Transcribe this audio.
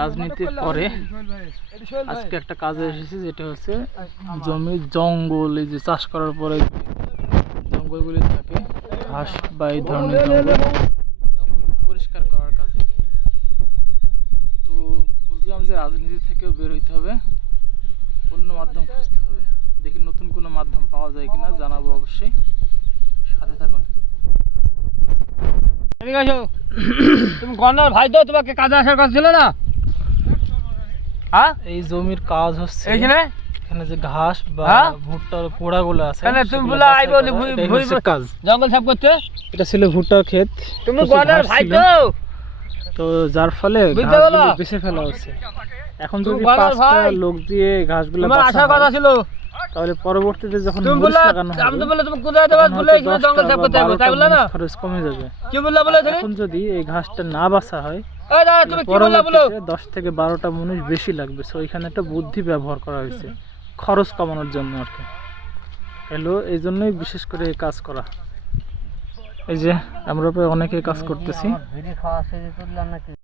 রাজনীতির পরে আজকে একটা কাজে এসেছি, যেটা হচ্ছে জমি জঙ্গল, এই যে চাষ করার পরে জঙ্গলগুলি থাকে, ঘাস বা এই ধরনের জঙ্গল, সেগুলি পরিষ্কার করার কাজে। তো বুঝলাম যে রাজনীতি থেকেও বের হইতে হবে, অন্য মাধ্যম খুঁজতে হবে। দেখি নতুন কোনো মাধ্যম পাওয়া যায় কিনা, জানাবো অবশ্যই, সাথে থাকুন। তুমি গন্ডার ভাই তো, তোমাকে কাজে আসার কথা ছিল না? হ্যাঁ, এই জমির কাজ হচ্ছে এইখানে এখানে যে ঘাস বা ভুট্টার পোড়া গুলো আছে, তুমি বলে আইবো কাজ জঙ্গল সাফ করতে। এটা ছিল ভুট্টার ক্ষেত, তুমি গন্ডার ভাই তো যার ফলে বেঁচে ফেলা হচ্ছে। এখন যদি 5টা লোক দিয়ে ঘাসগুলো আসার কথা ছিল, তাহলে পরবর্তীতে যখন খরচ কমে যাবে। কি বললা বলে এখন যদি এই ঘাসটা না বাছা হয়, তুমি কি বললা বলো, 10 থেকে 12টা মানুষ বেশি লাগবে। সো এখানে একটা বুদ্ধি ব্যবহার করা হয়েছে খরচ কমানোর জন্য আর কি। হ্যালো, এই জন্যই বিশেষ করে এই কাজ করা। এই যে আমরা প্রায় অনেকে কাজ করতেছি।